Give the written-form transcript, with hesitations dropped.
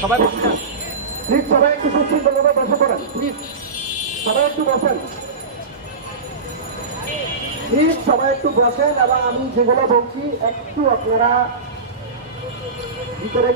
সবাই প্লিজ সবাই একটু সুশৃঙ্খলভাবে বসে পড়েন, প্লিজ সবাই একটু বসেন, প্লিজ সবাই একটু বসেন এবং আমি যেগুলো বলছি একটু আপনারা ভিতরে